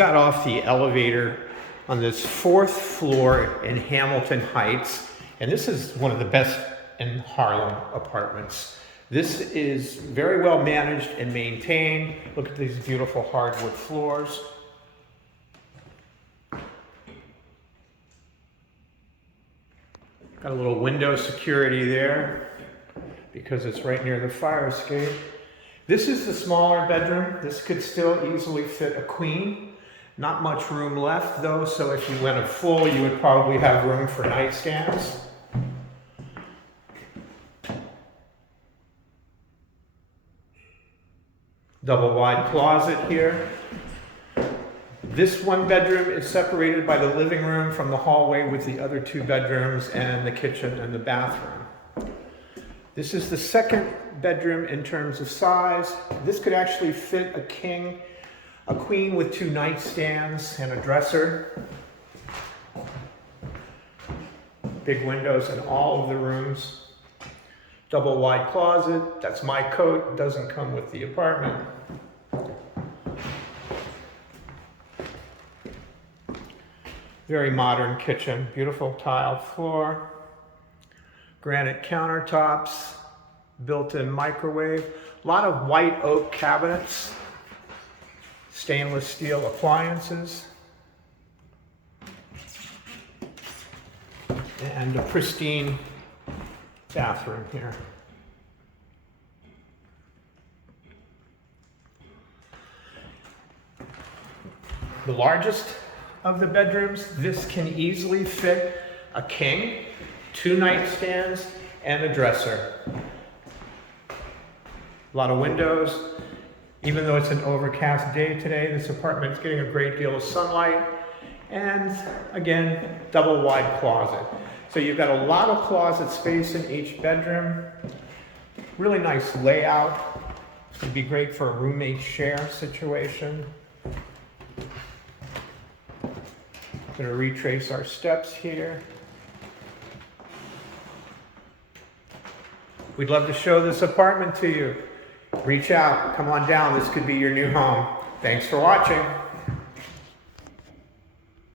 got off the elevator on this 4th floor in Hamilton Heights, and this is one of the best in Harlem apartments. This is very well managed and maintained. Look at these beautiful hardwood floors. Got a little window security there because it's right near the fire escape. This is the smaller bedroom. This could still easily fit a queen. Not much room left though, so if you went a full, you would probably have room for nightstands. Double wide closet here. This one bedroom is separated by the living room from the hallway with the other 2 bedrooms and the kitchen and the bathroom. This is the 2nd bedroom in terms of size. This could actually fit a king, a queen with 2 nightstands and a dresser. Big windows in all of the rooms. Double wide closet. That's my coat. Doesn't come with the apartment. Very modern kitchen. Beautiful tiled floor. Granite countertops. Built-in microwave. A lot of white oak cabinets. Stainless steel appliances. And a pristine bathroom here. The largest of the bedrooms, this can easily fit a king, 2 nightstands, and a dresser. A lot of windows. Even though it's an overcast day today, this apartment is getting a great deal of sunlight. And again, double wide closet. So you've got a lot of closet space in each bedroom. Really nice layout. It'd be great for a roommate share situation. Going to retrace our steps here. We'd love to show this apartment to you. Reach out, come on down. This could be your new home. Thanks for watching.